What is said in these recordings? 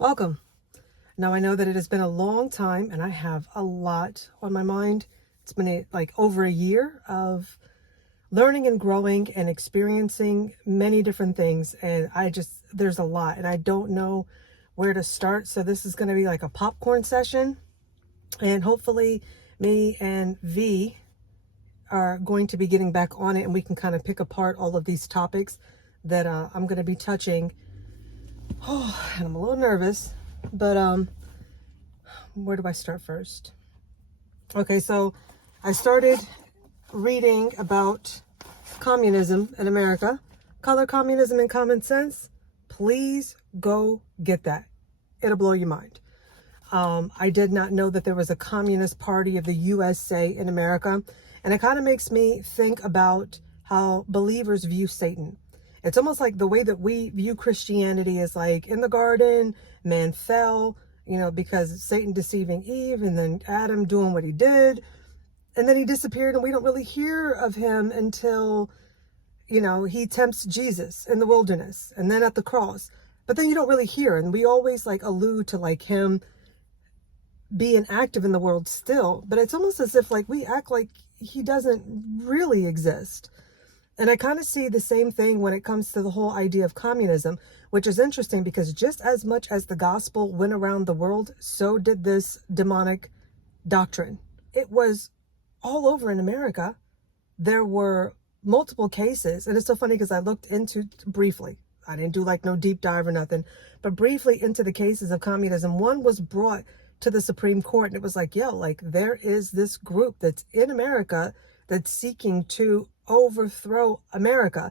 Welcome. Now I know that it has been a long time and I have a lot on my mind. It's been like over a year of learning and growing and experiencing many different things. And there's a lot and I don't know where to start. So this is going to be like a popcorn session. And hopefully me and V are going to be getting back on it and we can kind of pick apart all of these topics that I'm going to be touching. Oh, and I'm a little nervous, but where do I start first? Okay, so I started reading about communism in America. Color Communism and Common Sense. Please go get that. It'll blow your mind. I did not know that there was a Communist Party of the USA in America. And it kind of makes me think about how believers view Satan. It's almost like the way that we view Christianity is like in the garden, man fell, because Satan deceiving Eve and then Adam doing what he did. And then he disappeared and we don't really hear of him until, he tempts Jesus in the wilderness and then at the cross. But then you don't really hear. And we always like allude to like him being active in the world still. But it's almost as if like we act like he doesn't really exist. And I kind of see the same thing when it comes to the whole idea of communism, which is interesting because just as much as the gospel went around the world, so did this demonic doctrine. It was all over in America. There were multiple cases. And it's so funny because I looked into briefly. I didn't do like no deep dive or nothing, but briefly into the cases of communism. One was brought to the Supreme Court and it was like, there is this group that's in America that's seeking to overthrow America.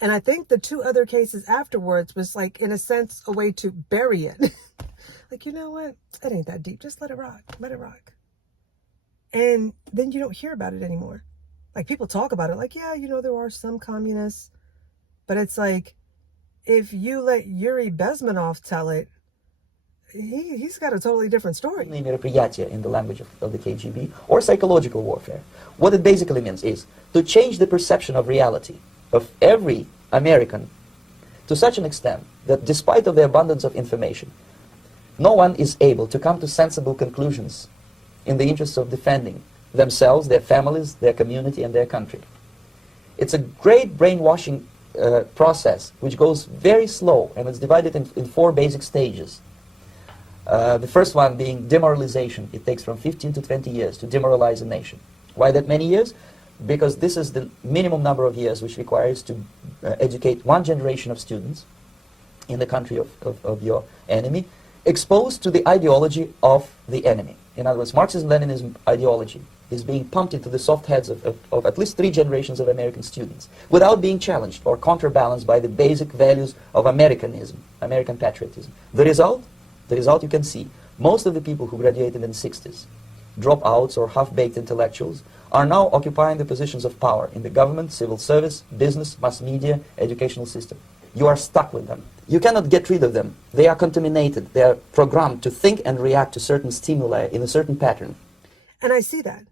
And I think the two other cases afterwards was like, in a sense, a way to bury it. Like, you know what? It ain't that deep. Just let it rock. Let it rock. And then you don't hear about it anymore. Like people talk about it like, there are some communists, but it's like, if you let Yuri Bezmenov tell it, he's got a totally different story. Мероприятие in the language of the KGB, or psychological warfare. What it basically means is to change the perception of reality of every American to such an extent that despite of the abundance of information, no one is able to come to sensible conclusions in the interests of defending themselves, their families, their community, and their country. It's a great brainwashing process which goes very slow, and it's divided in four basic stages. The first one being demoralization. It takes from 15 to 20 years to demoralize a nation. Why that many years? Because this is the minimum number of years which requires to educate one generation of students in the country of your enemy, exposed to the ideology of the enemy. In other words, Marxism-Leninism ideology is being pumped into the soft heads of at least 3 generations of American students without being challenged or counterbalanced by the basic values of Americanism, American patriotism. The result you can see. Most of the people who graduated in the 60s, dropouts or half-baked intellectuals, are now occupying the positions of power in the government, civil service, business, mass media, educational system. You are stuck with them. You cannot get rid of them. They are contaminated. They are programmed to think and react to certain stimuli in a certain pattern. And I see that.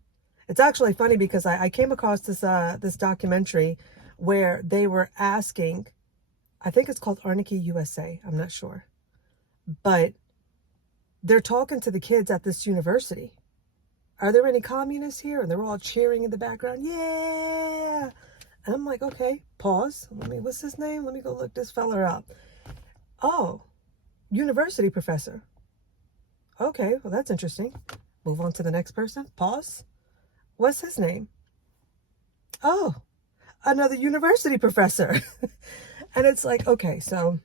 It's actually funny because I came across this documentary where they were asking, I think it's called Arnicky USA, I'm not sure, but they're talking to the kids at this university. Are there any communists here? And they're all cheering in the background. Yeah. And I'm like, okay, pause. What's his name? Let me go look this fella up. Oh, university professor. Okay, well, that's interesting. Move on to the next person. Pause. What's his name? Oh, another university professor. And it's like, okay, so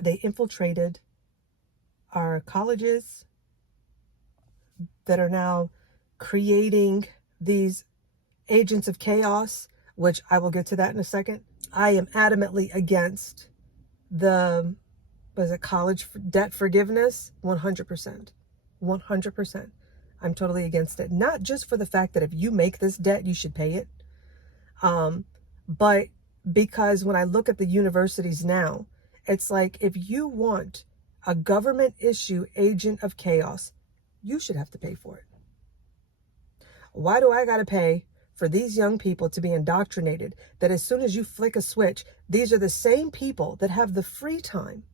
they infiltrated our colleges that are now creating these agents of chaos, which I will get to that in a second. I am adamantly against the college debt forgiveness. 100%. 100%. I'm totally against it. Not just for the fact that if you make this debt, you should pay it. But because when I look at the universities now, it's like, if you want a government issue agent of chaos, you should have to pay for it. Why do I got to pay for these young people to be indoctrinated that as soon as you flick a switch, these are the same people that have the free time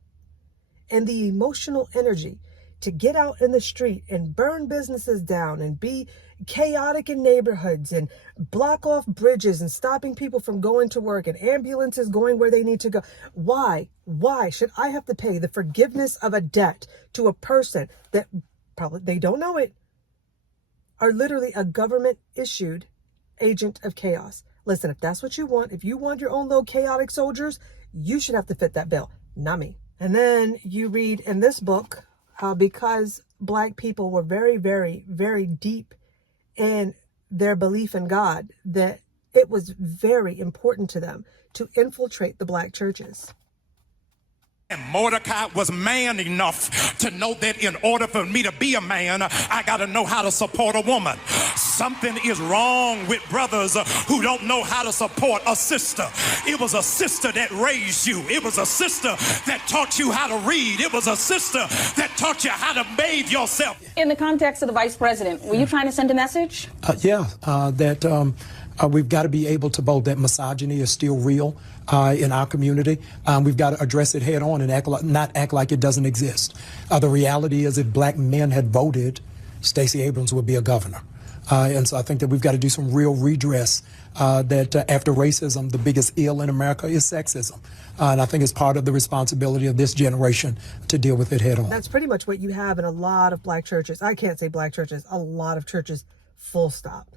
and the emotional energy to get out in the street and burn businesses down and be chaotic in neighborhoods and block off bridges and stopping people from going to work and ambulances going where they need to go. Why should I have to pay the forgiveness of a debt to a person that probably they don't know it, are literally a government issued agent of chaos? Listen, if that's what you want, if you want your own little chaotic soldiers, you should have to fit that bill, not me. And then you read in this book how because Black people were very, very, very deep in their belief in God, that it was very important to them to infiltrate the Black churches. And Mordecai was man enough to know that in order for me to be a man, I got to know how to support a woman. Something is wrong with brothers who don't know how to support a sister. It was a sister that raised you. It was a sister that taught you how to read. It was a sister that taught you how to bathe yourself. In the context of the vice president, were you trying to send a message? We've got to be able to both, that misogyny is still real in our community. We've got to address it head on and not act like it doesn't exist. The reality is if Black men had voted, Stacey Abrams would be a governor. And so I think that we've got to do some real redress that after racism, the biggest ill in America is sexism. And I think it's part of the responsibility of this generation to deal with it head on. That's pretty much what you have in a lot of Black churches. I can't say Black churches, a lot of churches, full stop.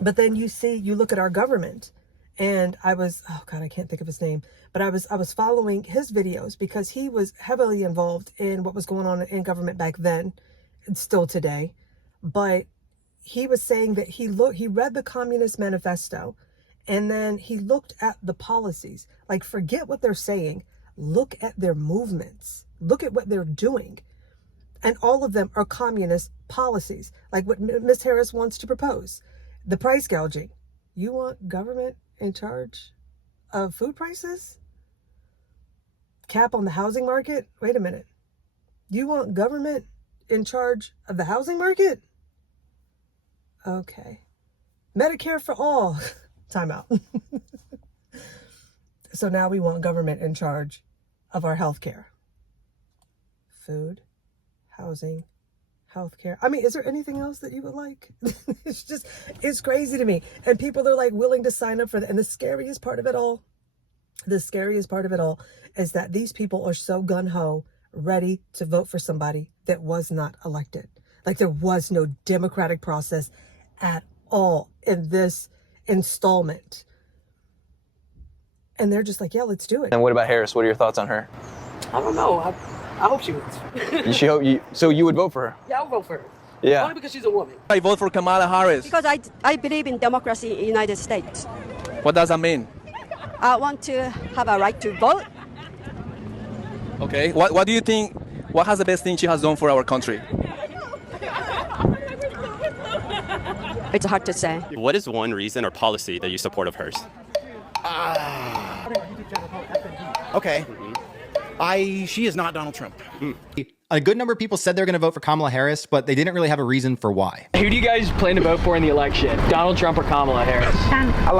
But then you look at our government, and I can't think of his name, but I was following his videos because he was heavily involved in what was going on in government back then, and still today. But he was saying that he read the Communist Manifesto, and then he looked at the policies. Like, forget what they're saying, look at their movements, look at what they're doing. And all of them are communist policies, like what Ms. Harris wants to propose. The price gouging. You want government in charge of food prices? Cap on the housing market? Wait a minute. You want government in charge of the housing market? Okay. Medicare for all. Time out. So now we want government in charge of our health care. Food, housing, healthcare. I mean, is there anything else that you would like? It's crazy to me. And people are like willing to sign up for that. And the scariest part of it all is that these people are so gung-ho, ready to vote for somebody that was not elected. Like, there was no democratic process at all in this installment. And they're just like, yeah, let's do it. And what about Harris? What are your thoughts on her? I don't know. I hope she wins. So you would vote for her? Yeah, I'll vote for her. Yeah. Only because she's a woman. I vote for Kamala Harris. Because I believe in democracy in the United States. What does that mean? I want to have a right to vote. Okay. What do you think? What has the best thing she has done for our country? It's hard to say. What is one reason or policy that you support of hers? Okay. She is not Donald Trump. A good number of people said they're going to vote for Kamala Harris, but they didn't really have a reason for why. Who do you guys plan to vote for in the election? Donald Trump or Kamala Harris? I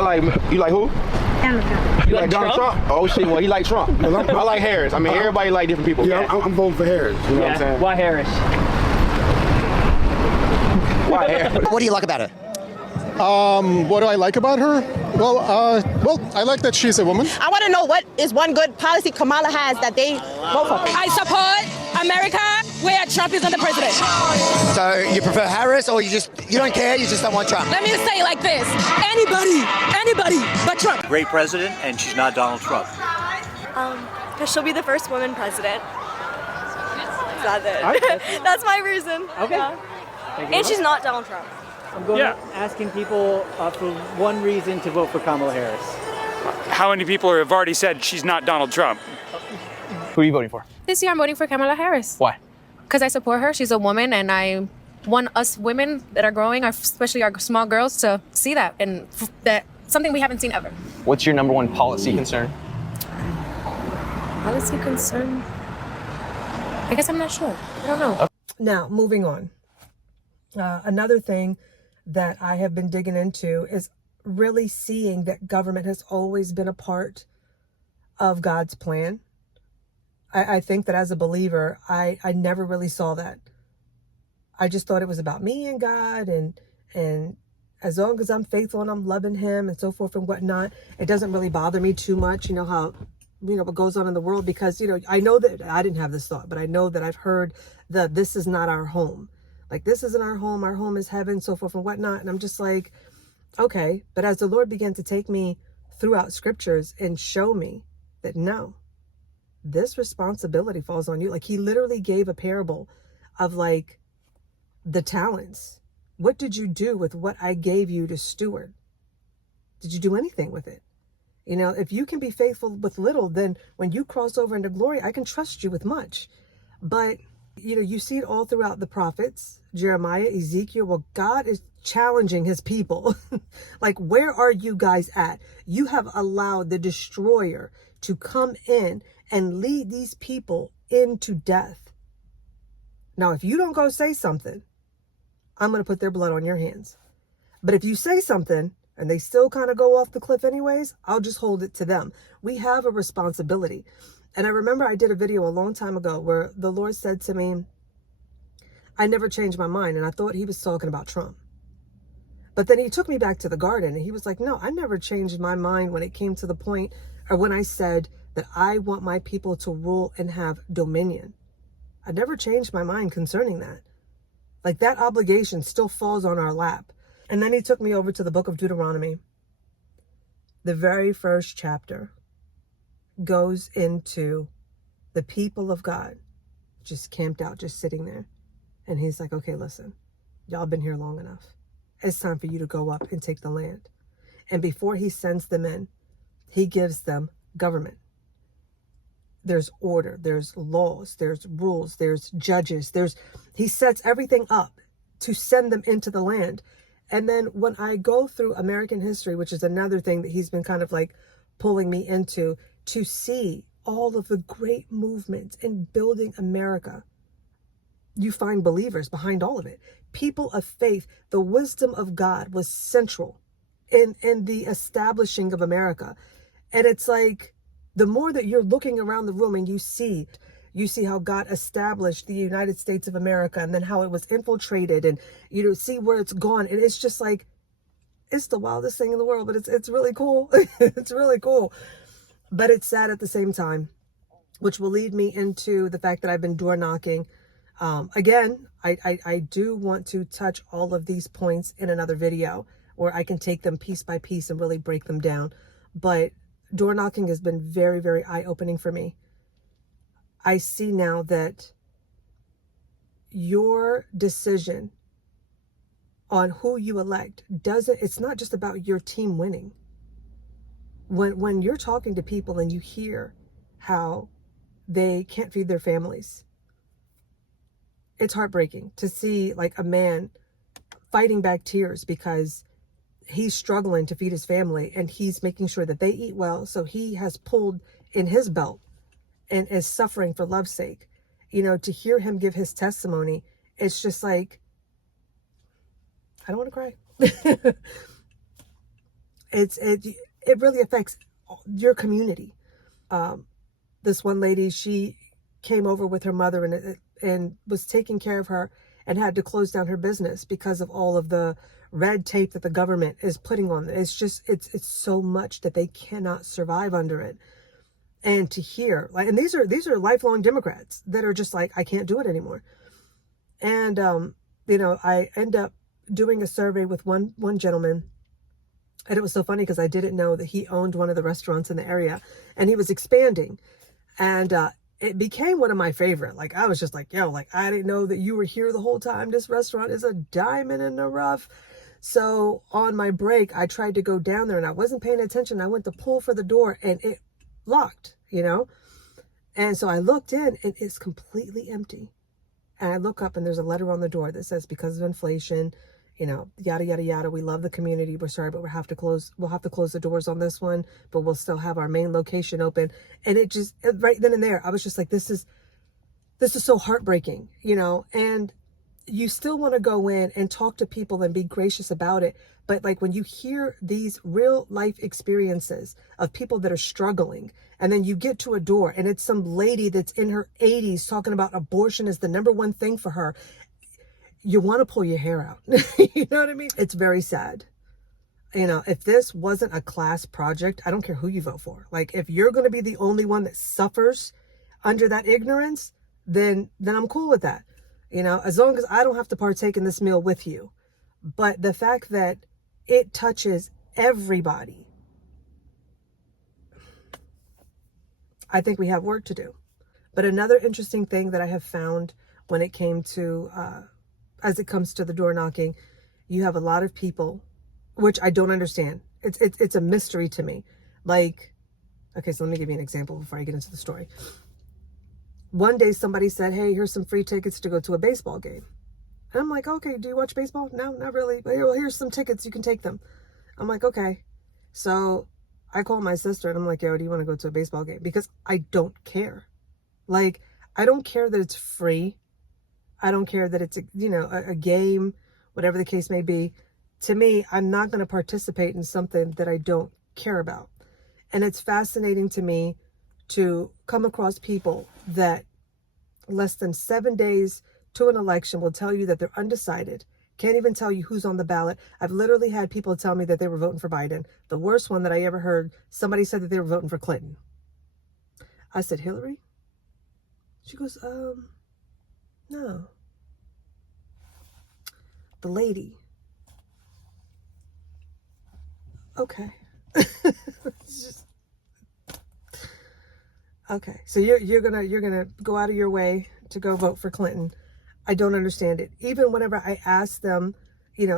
like, you like who? Donald Trump. You like Donald Trump? Oh shit, well he like Trump. I like Harris. I mean, everybody like different people. Yeah, I'm voting for Harris. You know what I'm saying? Why Harris? Why Harris? What do you like about her? What do I like about her? Well, I like that she's a woman. I want to know what is one good policy Kamala has that they vote for. I support America where Trump is not the president. So you prefer Harris, or you don't care, you just don't want Trump? Let me just say it like this. Anybody but Trump. Great president, and she's not Donald Trump. Because she'll be the first woman president. That's it. That's my reason. Okay. Yeah. And she's not Donald Trump. I'm going asking people for one reason to vote for Kamala Harris. How many people have already said she's not Donald Trump? Who are you voting for? This year I'm voting for Kamala Harris. Why? Because I support her. She's a woman, and I want us women that are growing, especially our small girls, to see that, and that something we haven't seen ever. What's your number one policy concern? Policy concern? I guess I'm not sure. I don't know. Now, moving on. Another thing that I have been digging into is really seeing that government has always been a part of God's plan. I think that as a believer, I never really saw that. I just thought it was about me and God, and as long as I'm faithful and I'm loving him and so forth and whatnot, it doesn't really bother me too much, how, what goes on in the world, because, I know that I didn't have this thought, but I know that I've heard that this is not our home. Like, this isn't our home is heaven, so forth and whatnot. And I'm just like, okay. But as the Lord began to take me throughout scriptures and show me that no, this responsibility falls on you. Like, he literally gave a parable of like the talents. What did you do with what I gave you to steward? Did you do anything with it? If you can be faithful with little, then when you cross over into glory, I can trust you with much. But, you see it all throughout the prophets, Jeremiah, Ezekiel. Well, God is challenging his people. Like, where are you guys at? You have allowed the destroyer to come in and lead these people into death. Now, if you don't go say something, I'm going to put their blood on your hands. But if you say something and they still kind of go off the cliff anyways, I'll just hold it to them. We have a responsibility. And I remember I did a video a long time ago where the Lord said to me, I never changed my mind. And I thought he was talking about Trump. But then he took me back to the garden and he was like, no, I never changed my mind when it came to the point, or when I said that I want my people to rule and have dominion. I never changed my mind concerning that. Like, that obligation still falls on our lap. And then he took me over to the book of Deuteronomy. The very first chapter goes into the people of God just camped out, just sitting there. And he's like, okay, listen, y'all been here long enough. It's time for you to go up and take the land. And before he sends them in, he gives them government. There's order, there's laws, there's rules, there's judges, he sets everything up to send them into the land. And then when I go through American history, which is another thing that he's been kind of like pulling me into, to see all of the great movements in building America, you find believers behind all of it. People of faith. The wisdom of God was central in the establishing of America. And it's like, the more that you're looking around the room and you see how God established the United States of America, and then how it was infiltrated, and see where it's gone. And it's just like, it's the wildest thing in the world, but it's really cool. It's really cool. But it's sad at the same time, which will lead me into the fact that I've been door knocking. Again, I do want to touch all of these points in another video where I can take them piece by piece and really break them down. But door knocking has been very, very eye-opening for me. I see now that your decision on who you elect it's not just about your team winning. When you're talking to people and you hear how they can't feed their families, it's heartbreaking to see like a man fighting back tears because he's struggling to feed his family, and he's making sure that they eat well. So he has pulled in his belt and is suffering for love's sake. To hear him give his testimony, it's just like, I don't want to cry. It really affects your community. This one lady, she came over with her mother and was taking care of her, and had to close down her business because of all of the red tape that the government is putting on. It's just, it's so much that they cannot survive under it. And to hear, like, and these are lifelong Democrats that are just like, I can't do it anymore. And, I end up doing a survey with one gentleman. And it was so funny because I didn't know that he owned one of the restaurants in the area, and he was expanding. And, it became one of my favorite. Like, I was just like, yo, like, I didn't know that you were here the whole time. This restaurant is a diamond in the rough. So on my break, I tried to go down there and I wasn't paying attention. I went to pull for the door and it locked, And so I looked in and it's completely empty. And I look up and there's a letter on the door that says, because of inflation, yada, yada, yada. We love the community. We're sorry, but we'll have to close the doors on this one, but we'll still have our main location open. And it just, right then and there, I was just like, this is so heartbreaking, And you still want to go in and talk to people and be gracious about it. But like when you hear these real life experiences of people that are struggling, and then you get to a door and it's some lady that's in her 80s talking about abortion is the number one thing for her, you want to pull your hair out. You know what I mean? It's very sad. You know, if this wasn't a class project, I don't care who you vote for. Like, if you're going to be the only one that suffers under that ignorance, then I'm cool with that. You know, as long as I don't have to partake in this meal with you. But the fact that it touches everybody, I think we have work to do. But another interesting thing that I have found when it came to, as it comes to the door knocking, you have a lot of people, which I don't understand. It's a mystery to me. Like, okay, so let me give you an example before I get into the story. One day somebody said, hey, here's some free tickets to go to a baseball game. And I'm like, okay, do you watch baseball? No, not really. But well, here's some tickets, you can take them. I'm like, okay. So I call my sister and I'm like, yo, do you want to go to a baseball game? Because I don't care. Like, I don't care that it's free. I don't care that it's, a game, whatever the case may be. To me, I'm not going to participate in something that I don't care about. And it's fascinating to me to come across people that less than 7 days to an election will tell you that they're undecided, can't even tell you who's on the ballot. I've literally had people tell me that they were voting for Biden. The worst one that I ever heard, somebody said that they were voting for Clinton. I said, Hillary? She goes, no. The lady. Okay. It's just, okay. So you're gonna go out of your way to go vote for Clinton. I don't understand it. Even whenever I ask them,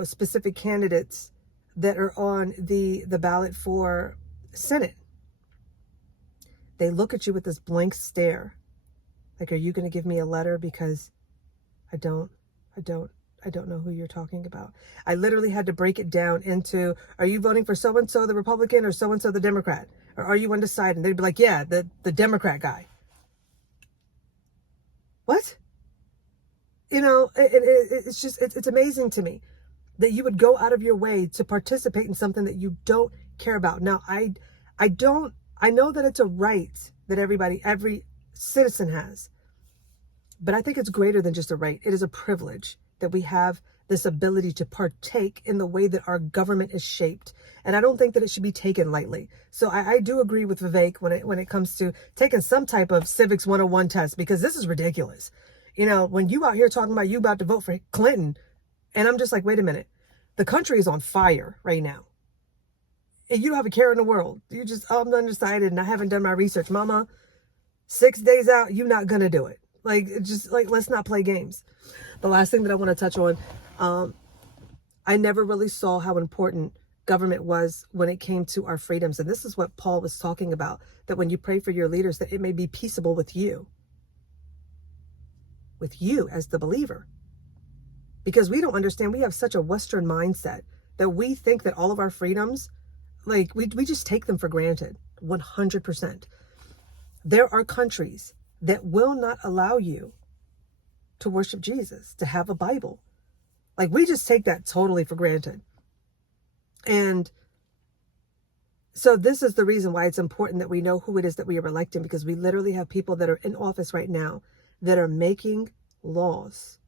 specific candidates that are on the ballot for Senate, they look at you with this blank stare. Like, are you going to give me a letter? Because I don't know who you're talking about. I literally had to break it down into, are you voting for so-and-so the Republican or so-and-so the Democrat? Or are you undecided? And they'd be like, yeah, the Democrat guy. What? It's just, it's amazing to me that you would go out of your way to participate in something that you don't care about. Now, I know that it's a right that every citizen has, but I think it's greater than just a right. It is a privilege that we have this ability to partake in the way that our government is shaped. And I don't think that it should be taken lightly. So I do agree with Vivek when it comes to taking some type of civics 101 test, because this is ridiculous. When you out here talking about you about to vote for Clinton, and I'm just like, wait a minute, the country is on fire right now. And you don't have a care in the world. You just, I'm undecided and I haven't done my research. Mama, 6 days out, you're not going to do it. Let's not play games. The last thing that I want to touch on, I never really saw how important government was when it came to our freedoms. And this is what Paul was talking about, that when you pray for your leaders, that it may be peaceable with you as the believer. Because we don't understand, we have such a Western mindset that we think that all of our freedoms, we just take them for granted, 100%. There are countries that will not allow you to worship Jesus, to have a Bible. We just take that totally for granted. And so this is the reason why it's important that we know who it is that we are electing, because we literally have people that are in office right now that are making laws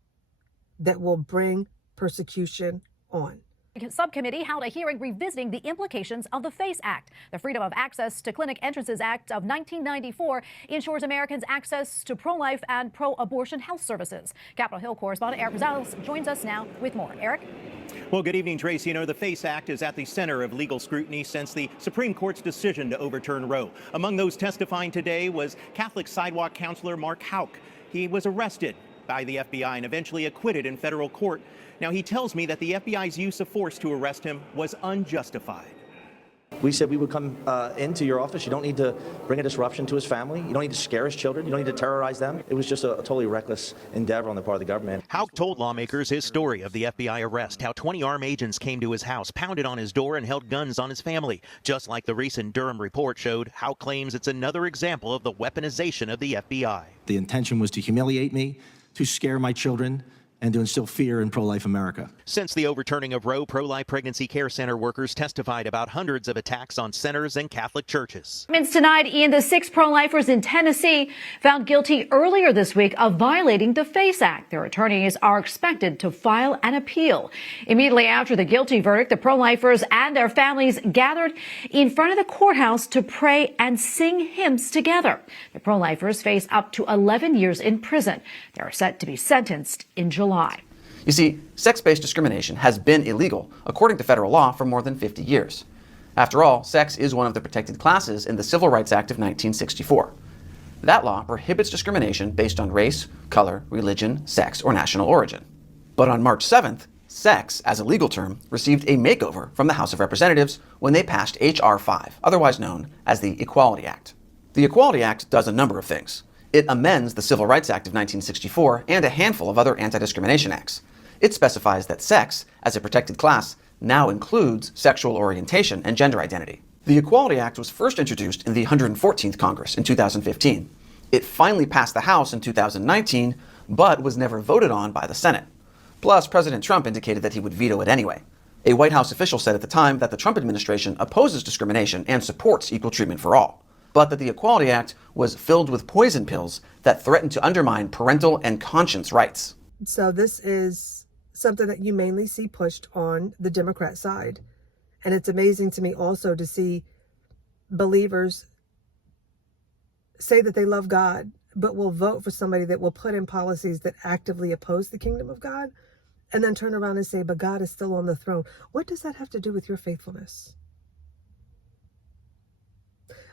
that will bring persecution on. Subcommittee held a hearing revisiting the implications of the FACE Act. The Freedom of Access to Clinic Entrances Act of 1994 ensures Americans access to pro-life and pro-abortion health services. Capitol Hill correspondent Eric Rosales joins us now with more. Eric? Well, good evening, Tracy. The FACE Act is at the center of legal scrutiny since the Supreme Court's decision to overturn Roe. Among those testifying today was Catholic sidewalk counselor Mark Houck. He was arrested by the FBI and eventually acquitted in federal court. Now, he tells me that the FBI's use of force to arrest him was unjustified. We said we would come into your office. You don't need to bring a disruption to his family. You don't need to scare his children. You don't need to terrorize them. It was just a totally reckless endeavor on the part of the government. Houck told lawmakers his story of the FBI arrest, how 20 armed agents came to his house, pounded on his door, and held guns on his family. Just like the recent Durham report showed, Houck claims it's another example of the weaponization of the FBI. The intention was to humiliate me, to scare my children, and to instill fear in pro-life America. Since the overturning of Roe, pro-life pregnancy care center workers testified about hundreds of attacks on centers and Catholic churches. Tonight, Ian, the 6 pro-lifers in Tennessee found guilty earlier this week of violating the FACE Act. Their attorneys are expected to file an appeal. Immediately after the guilty verdict, the pro-lifers and their families gathered in front of the courthouse to pray and sing hymns together. The pro-lifers face up to 11 years in prison. They are set to be sentenced in July. You see, sex-based discrimination has been illegal, according to federal law, for more than 50 years. After all, sex is one of the protected classes in the Civil Rights Act of 1964. That law prohibits discrimination based on race, color, religion, sex, or national origin. But on March 7th, sex, as a legal term, received a makeover from the House of Representatives when they passed H.R. 5, otherwise known as the Equality Act. The Equality Act does a number of things. It amends the Civil Rights Act of 1964 and a handful of other anti-discrimination acts. It specifies that sex, as a protected class, now includes sexual orientation and gender identity. The Equality Act was first introduced in the 114th Congress in 2015. It finally passed the House in 2019, but was never voted on by the Senate. Plus, President Trump indicated that he would veto it anyway. A White House official said at the time that the Trump administration opposes discrimination and supports equal treatment for all, but that the Equality Act was filled with poison pills that threatened to undermine parental and conscience rights. So this is something that you mainly see pushed on the Democrat side. And it's amazing to me also to see believers say that they love God, but will vote for somebody that will put in policies that actively oppose the kingdom of God, and then turn around and say, but God is still on the throne. What does that have to do with your faithfulness?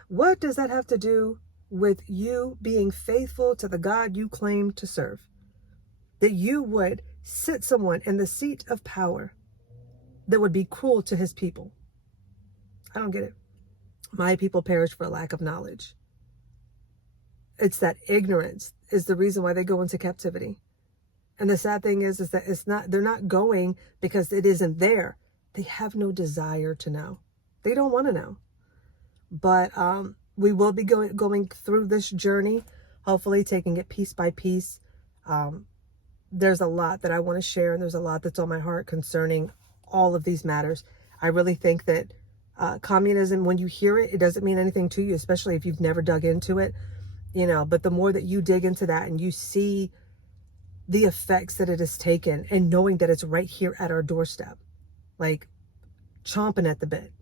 What does that have to do with you being faithful to the God you claim to serve? That you would sit someone in the seat of power that would be cruel to his people. I don't get it. My people perish for a lack of knowledge. It's that ignorance is the reason why they go into captivity. And the sad thing is that they're not going because it isn't there. They have no desire to know. They don't want to know. But we will be going through this journey, hopefully taking it piece by piece. There's a lot that I want to share, and there's a lot that's on my heart concerning all of these matters. I really think that communism, when you hear it, it doesn't mean anything to you, especially if you've never dug into it, but the more that you dig into that and you see the effects that it has taken, and knowing that it's right here at our doorstep, like chomping at the bit.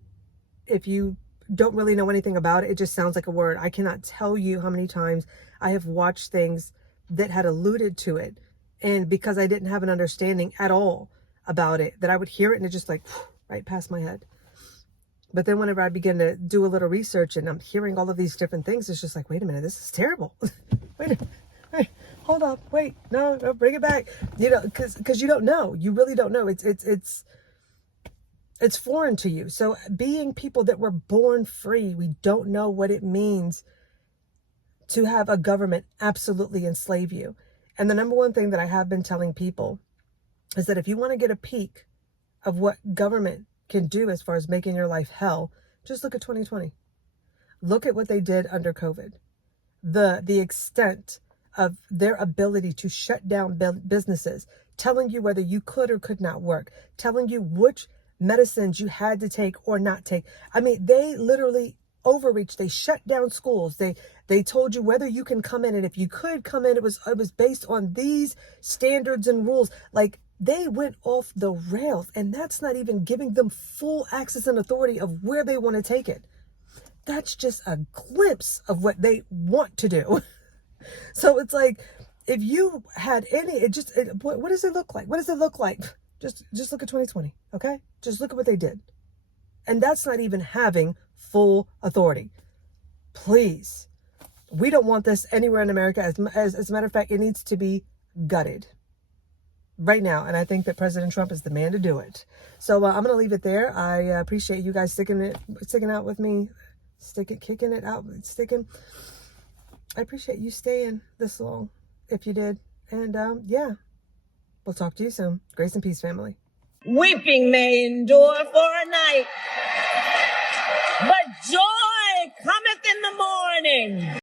If you don't really know anything about it, it just sounds like a word. I cannot tell you how many times I have watched things that had alluded to it, and because I didn't have an understanding at all about it, that I would hear it and it just like right past my head. But then whenever I begin to do a little research and I'm hearing all of these different things, it's just like, wait a minute, this is terrible. wait, hold up, wait, no, bring it back. Because you don't know. You really don't know. It's foreign to you. So being people that were born free, we don't know what it means to have a government absolutely enslave you. And the number one thing that I have been telling people is that if you want to get a peek of what government can do as far as making your life hell, just look at 2020. Look at what they did under COVID. The extent of their ability to shut down businesses, telling you whether you could or could not work, telling you which medicines you had to take or not take. I mean, they literally overreached. They shut down schools. They told you whether you can come in, and if you could come in, it was based on these standards and rules. Like, they went off the rails, and that's not even giving them full access and authority of where they want to take it. That's just a glimpse of what they want to do. So it's like, if you had what does it look like? What does it look like? Just look at 2020, okay? Just look at what they did. And that's not even having full authority. Please, we don't want this anywhere in America. As a matter of fact, it needs to be gutted right now. And I think that President Trump is the man to do it. So I'm going to leave it there. I appreciate you guys sticking out with me, kicking it out. I appreciate you staying this long, if you did. And yeah, we'll talk to you soon. Grace and peace, family. Weeping may endure for a night, but joy cometh in the morning.